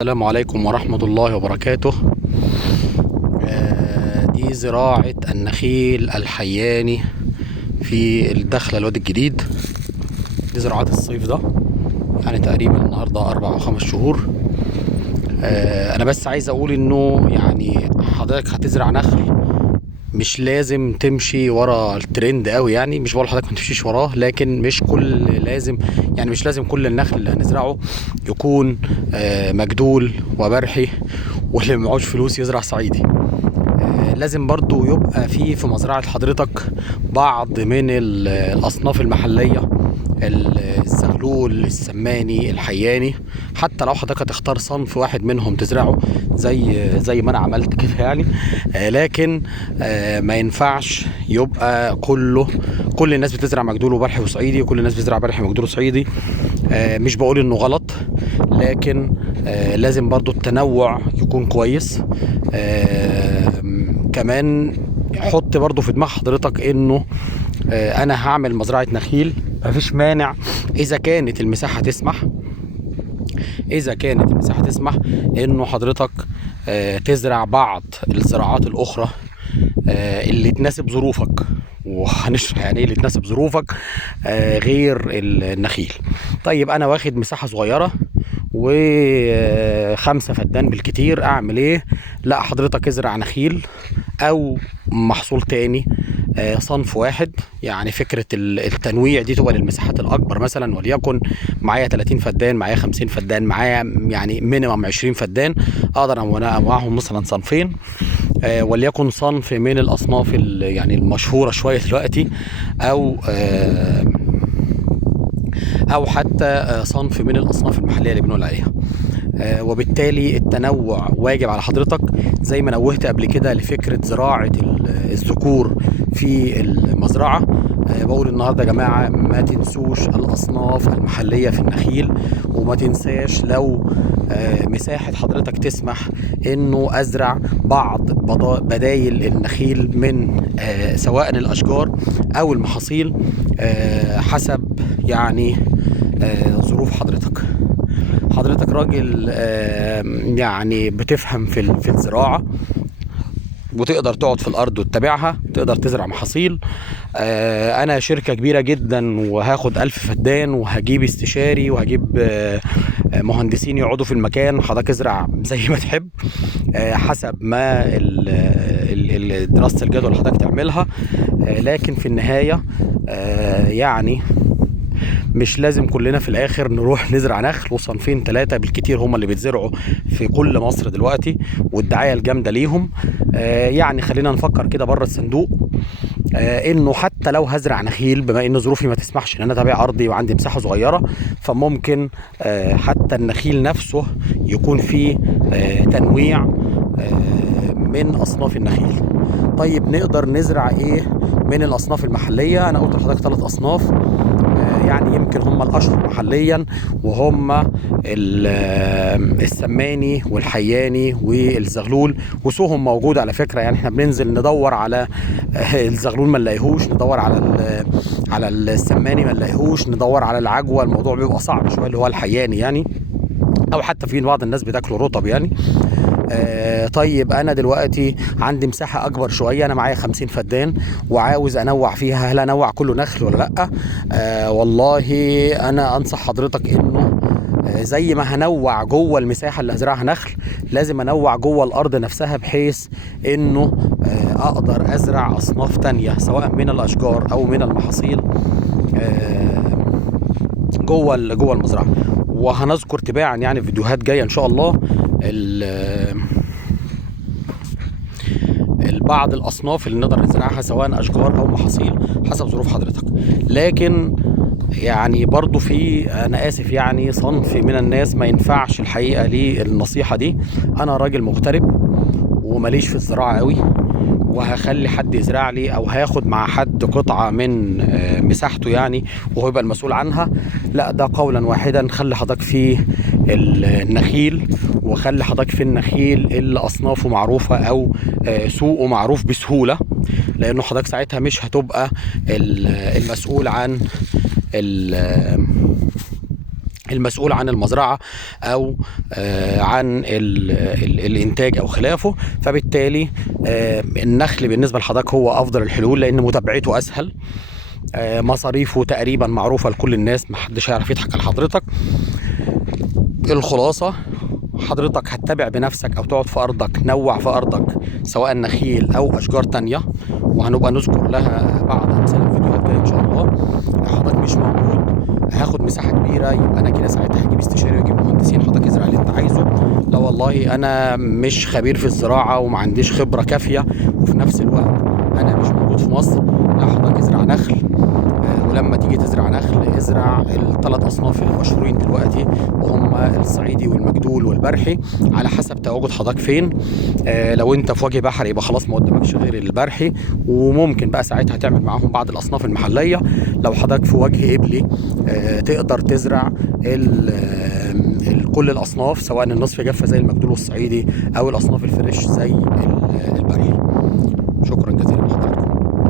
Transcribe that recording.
السلام عليكم ورحمة الله وبركاته. دي زراعة النخيل الحياني في الدخلة الوادي الجديد. دي زراعات الصيف ده، يعني تقريبا النهاردة 4 أو 5 شهور. أنا بس عايز أقول إنه يعني حضرتك هتزرع نخل، مش لازم تمشي ورا الترند قوي. يعني مش بقول حضرتك ما تمشيش وراه، لكن مش كل لازم، يعني مش لازم كل النخل اللي هنزرعه يكون مجدول وبرحي، واللي معهوش فلوس يزرع صعيدي. لازم برضو يبقى في مزرعة حضرتك بعض من الأصناف المحلية، الزغلول، السماني، الحياني. حتى لو حضرتك هتختار صنف واحد منهم تزرعه زي ما انا عملت كده يعني. لكن ما ينفعش يبقى كل الناس بتزرع مجدول وبرحي وصعيدي، وكل الناس بتزرع برحي مجدول وصعيدي. مش بقول انه غلط، لكن لازم برضو التنوع يكون كويس. كمان حط برضو في دماغ حضرتك انه انا هعمل مزرعة نخيل، مفيش مانع اذا كانت المساحة تسمح، انه حضرتك تزرع بعض الزراعات الاخرى اللي تناسب ظروفك. وهنشرح يعني ايه اللي تناسب ظروفك غير النخيل. طيب انا واخد مساحة صغيرة و5 فدان بالكتير، اعمل ايه؟ لا، حضرتك ازرع نخيل او محصول تاني صنف واحد. يعني فكرة التنويع دي تبقى للمساحات الأكبر، مثلا وليكن معايا 30 فدان، معايا 50 فدان، معايا يعني مينيمم 20 فدان، أقدر أنوعهم مثلا صنفين. وليكن صنف من الأصناف يعني المشهورة شوية دلوقتي، أو حتى صنف من الأصناف المحلية اللي بنقول عليها. وبالتالي التنوع واجب على حضرتك، زي ما نوهت قبل كده لفكرة زراعة الذكور في المزرعة. بقول النهاردة يا جماعة ما تنسوش الأصناف المحلية في النخيل، وما تنساش لو مساحة حضرتك تسمح انه ازرع بعض بدايل النخيل من سواء الاشجار او المحاصيل، حسب يعني ظروف حضرتك راجل يعني بتفهم في الزراعة، وتقدر تقعد في الارض وتتابعها، تقدر تزرع محاصيل. انا شركة كبيرة جدا وهاخد 1000 فدان، وهجيب استشاري، وهجيب مهندسين يقعدوا في المكان. حضرتك ازرع زي ما تحب حسب ما دراسة الجدوى اللي حضرتك تعملها. لكن في النهاية يعني مش لازم كلنا في الاخر نروح نزرع نخل، وصنفين 3 بالكتير هم اللي بيتزرعوا في كل مصر دلوقتي، والدعاية الجامدة ليهم. يعني خلينا نفكر كده بره الصندوق. انه حتى لو هزرع نخيل، بما ان ظروفي ما تسمحش ان انا اتابع ارضي وعندي مساحة صغيرة، فممكن حتى النخيل نفسه يكون فيه تنويع من اصناف النخيل. طيب نقدر نزرع ايه من الاصناف المحلية؟ انا قلت لحضرتك 3 اصناف، يعني يمكن هم الاشهر محليا، وهم السماني والحياني والزغلول. وسوهم موجود على فكرة، يعني احنا بننزل ندور على الزغلول ما نلاقيهوش، ندور على السماني ما نلاقيهوش، ندور على العجوة، الموضوع بيبقى صعب شوية اللي هو الحياني يعني، او حتى في بعض الناس بتاكله رطب يعني. طيب انا دلوقتي عندي مساحة اكبر شوية، انا معايا 50 فدان وعاوز انوع فيها. هل انوع كله نخل ولا لا؟ والله انا انصح حضرتك انه زي ما هنوع جوه المساحة اللي هزرعها نخل، لازم انوع جوه الارض نفسها، بحيث انه اقدر ازرع اصناف تانية سواء من الاشجار او من المحاصيل جوه المزرعة. وهنذكر تباعا يعني فيديوهات جاية ان شاء الله بعض الاصناف اللي نقدر نزرعها سواء اشجار او محاصيل حسب ظروف حضرتك. لكن يعني برضو انا اسف يعني صنف من الناس ما ينفعش الحقيقة لي النصيحة دي. انا راجل مغترب ومليش في الزراعة قوي، وهخلي حد يزرع لي، او هاخد مع حد قطعة من مساحته يعني، وهو يبقى المسؤول عنها. لا، ده قولا واحدا خلي حضرتك في النخيل، وخلي حضرتك في النخيل اللي اصنافه معروفة او سوقه معروف بسهولة، لانه حضرتك ساعتها مش هتبقى المسؤول عن المسؤول عن المزرعة أو عن الإنتاج أو خلافه. فبالتالي النخل بالنسبة لحضرتك هو أفضل الحلول، لأن متابعته أسهل، مصاريفه تقريبا معروفة لكل الناس، محدش هيعرف يضحك على حضرتك. الخلاصة حضرتك هتتابع بنفسك أو تقعد في أرضك، نوع في أرضك سواء نخيل أو أشجار تانية، وهنبقى نذكر لها بعض أمثلة في فيديوهات جاية إن شاء الله. حضرتك مش موجود، هاخد مساحة كبيرة، يبقى أنا كده ساعتها هجيب استشاري واجيب مهندسين، حضرتك ازرع اللي أنت عايزه. لا والله أنا مش خبير في الزراعة وما عنديش خبرة كافية، وفي نفس الوقت أنا مش موجود في مصر، لا حضرتك ازرع نخل. ولما تيجي تزرع نخل ازرع الثلاث اصناف المشهورين دلوقتي، وهم الصعيدي والمجدول والبرحي، على حسب تواجد حضرتك فين. لو انت في وجه بحري يبقى خلاص ما قدامكش غير البرحي، وممكن بقى ساعتها تعمل معاهم بعض الاصناف المحليه. لو حضرتك في وجه قبلي تقدر تزرع كل الاصناف، سواء النصف جافه زي المجدول والصعيدي، او الاصناف الفريش زي